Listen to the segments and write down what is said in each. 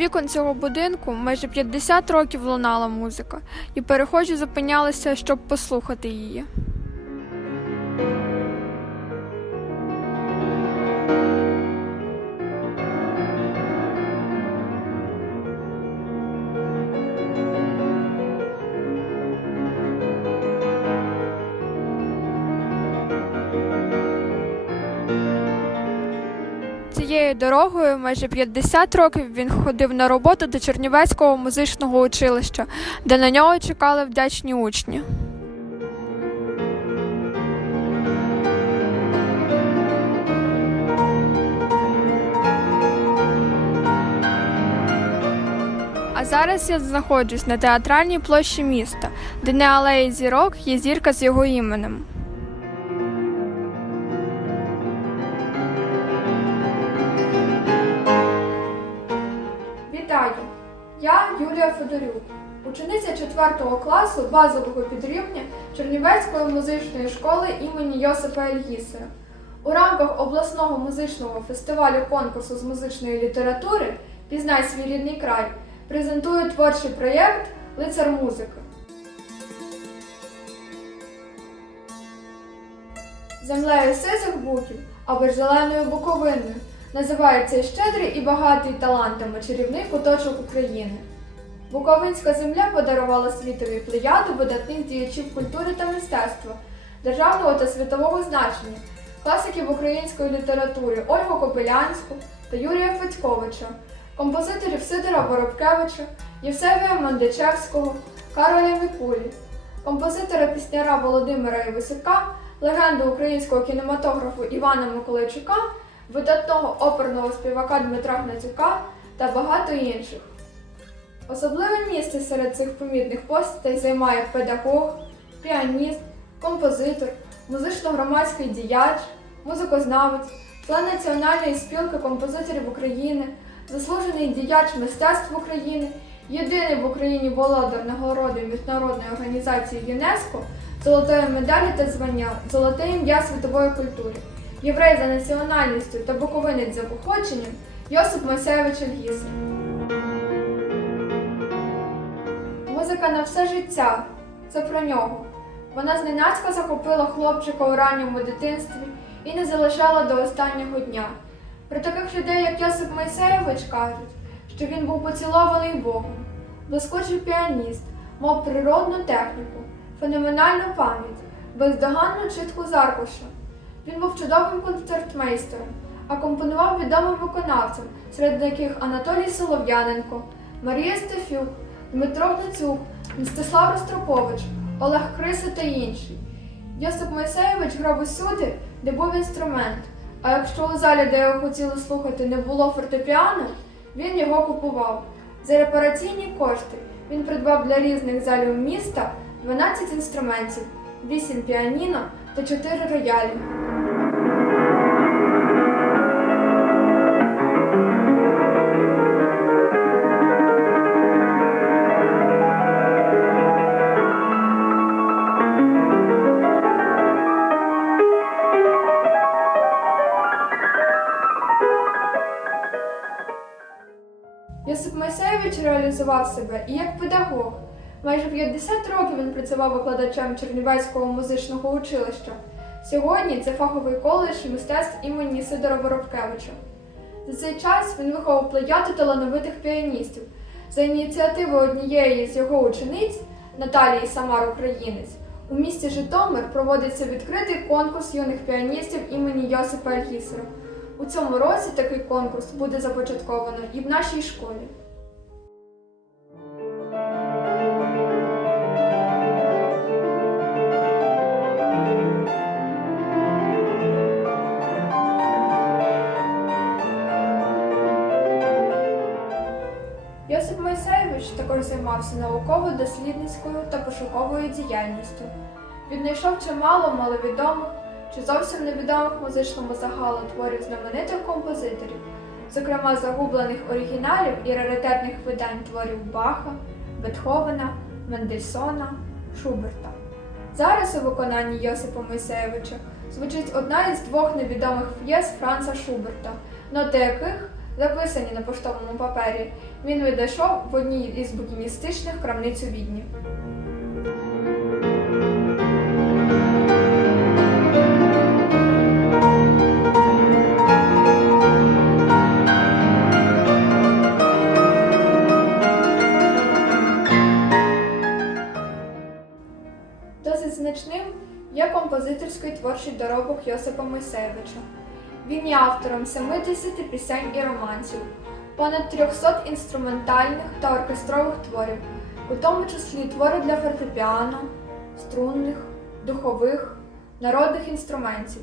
вікон цього будинку майже 50 років лунала музика, і перехожі зупинялися, щоб послухати її. Дорогою майже 50 років він ходив на роботу до Чернівецького музичного училища, де на нього чекали вдячні учні. А зараз я знаходжусь на театральній площі міста, де на алеї зірок є зірка з його іменем. Федорюк, учениця 4 класу базового підрівня Чернівецької музичної школи імені Йосипа Ельгісера. У рамках обласного музичного фестивалю конкурсу з музичної літератури Пізнай свій рідний край презентую творчий проєкт Лицар музики. Землею сизих буків або ж зеленою буковиною називається щедрий і багатий талантами чарівний куточок України. Буковинська земля подарувала світові плеяду видатних діячів культури та мистецтва, державного та світового значення, класиків української літератури Ольгу Копилянську та Юрія Федьковича, композиторів Сидора Воробкевича, Євсевія Мандичевського, Кароля Микулі, композитора пісняра Володимира Івасюка, легенду українського кінематографу Івана Миколайчука, видатного оперного співака Дмитра Гнатюка та багато інших. Особливе місце серед цих помітних постатей займає педагог, піаніст, композитор, музично-громадський діяч, музикознавець, член Національної спілки композиторів України, заслужений діяч мистецтв України, єдиний в Україні володар нагороди Міжнародної організації ЮНЕСКО, золотої медалі та звання Золоте ім'я світової культури, єврей за національністю та буковинець за походженням Йосип Мойсеєвич Ельгісер. Музика на все життя це про нього. Вона зненацька захопила хлопчика у ранньому дитинстві і не залишала до останнього дня. Про таких людей, як Йосип Мойсеєвич, кажуть, що він був поцілований Богом, блискучий піаніст, мав природну техніку, феноменальну пам'ять, бездоганну чітку з. Він був чудовим концертмейстером, а компонував відомим виконавцям, серед яких Анатолій Солов'яненко, Марія Стефюк, Дмитро Гнацюк, Мстислав Ростропович, Олег Криса та інші. Йосип Мойсеєвич грав усюди, де був інструмент. А якщо у залі, де його хотіли слухати, не було фортепіано, він його купував. За репараційні кошти він придбав для різних залів міста 12 інструментів, 8 піаніно та 4 роялі. Реалізував себе і як педагог. Майже 50 років він працював викладачем Чернівецького музичного училища. Сьогодні це фаховий коледж мистецтв імені Сидора Воробкевича. За цей час він виховав плеяду талановитих піаністів. За ініціативою однієї з його учениць Наталії Самар Українець у місті Житомир проводиться відкритий конкурс юних піаністів імені Йосипа Ельгісера. У цьому році такий конкурс буде започатковано і в нашій школі. Займався науково-дослідницькою та пошуковою діяльністю. Віднайшов чимало маловідомих чи зовсім невідомих музичному загалу творів знаменитих композиторів, зокрема загублених оригіналів і раритетних видань творів Баха, Бетховена, Мендельсона, Шуберта. Зараз у виконанні Йосипа Мойсеєвича звучить одна із двох невідомих п'єс Франца Шуберта, ноти яких записані на поштовому папері, він відійшов в одній із букіністичних крамниць у Відні. Досить значним є композиторський творчий доробок Йосипа Мойсеєвича. Він є автором 70 пісень і романсів, понад 300 інструментальних та оркестрових творів, у тому числі твори для фортепіано, струнних, духових, народних інструментів,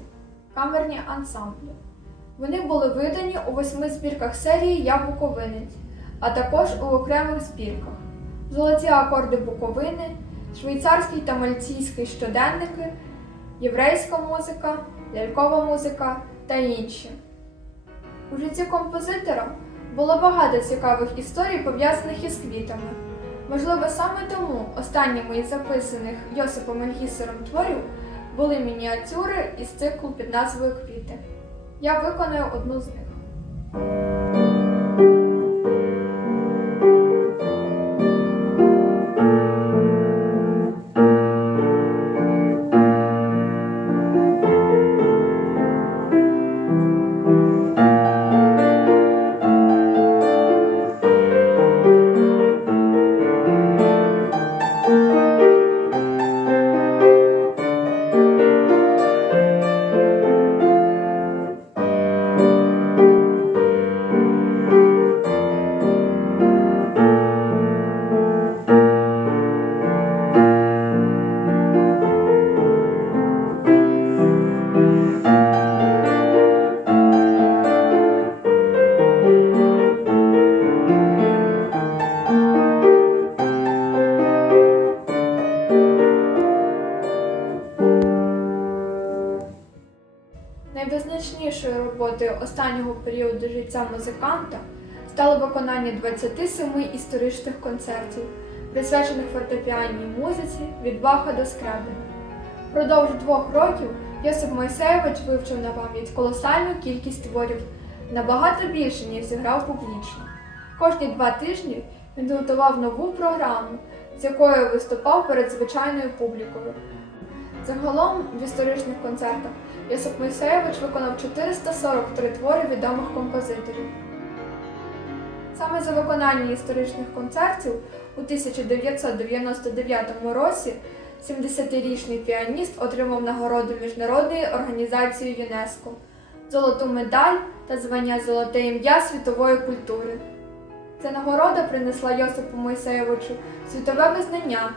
камерні ансамблі. Вони були видані у восьми збірках серії Я Буковинець, а також у окремих збірках Золоті акорди Буковини, швейцарський та мальційський щоденники, єврейська музика, лялькова музика та інші. У житті композитора було багато цікавих історій, пов'язаних із квітами. Можливо, саме тому останніми із записаних Йосипом Ельгісером творів були мініатюри із циклу під назвою Квіти. Я виконую одну з них. Найвизначнішою роботою останнього періоду життя музиканта стало виконання 27 історичних концертів, присвячених фортепіанній музиці від Баха до Скрябина. Впродовж двох років Йосип Мойсеєвич вивчив на пам'ять колосальну кількість творів, набагато більше, ніж зіграв публічно. Кожні два тижні він готував нову програму, з якою виступав перед звичайною публікою. Загалом в історичних концертах Йосип Мойсеєвич виконав 443 твори відомих композиторів. Саме за виконання історичних концертів у 1999 році 70-річний піаніст отримав нагороду Міжнародної організації ЮНЕСКО, золоту медаль та звання Золоте ім'я світової культури. Ця нагорода принесла Йосипу Мойсеєвичу світове визнання.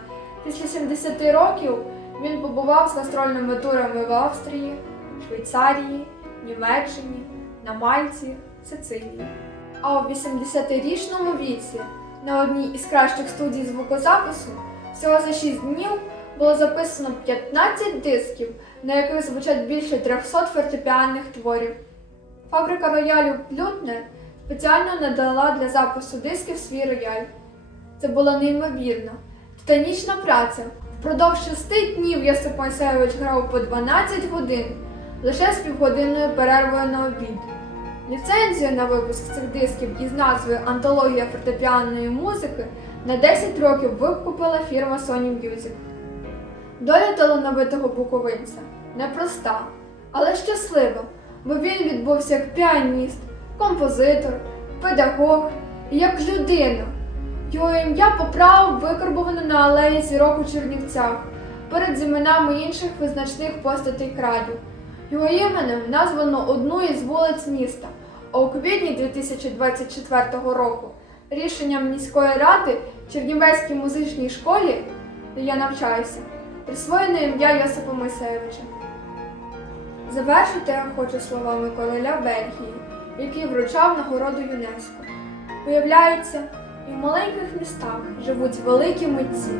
Після 70 років він побував з гастрольними турами в Австрії, Швейцарії, Німеччині, на Мальці, Сицилії. А у 80-річному віці на одній із кращих студій звукозапису всього за 6 днів було записано 15 дисків, на яких звучать більше 300 фортепіанних творів. Фабрика роялю Плютнер спеціально надала для запису дисків свій рояль. Це була неймовірна, титанічна праця. Впродовж шести днів Йосип Мойсеєвич грав по 12 годин, лише з півгодинною перервою на обід. Ліцензію на випуск цих дисків із назвою Антологія фортепіанної музики на 10 років викупила фірма Sony Music. Доля талановитого буковинця непроста, але щаслива, бо він відбувся як піаніст, композитор, педагог і як людина. Його ім'я по праву викарбовано на алеї зірок у Чернівцях перед іменами інших визначних постатей краю. Його іменем названо одну із вулиць міста, а у квітні 2024 року рішенням міської ради Чернівецькій музичній школі, де я навчаюся, присвоєно ім'я Йосипа Мойсеєвича. Завершити я хочу словами короля Бельгії, який вручав нагороду ЮНЕСКО. Виявляється, і в маленьких містах живуть великі митці.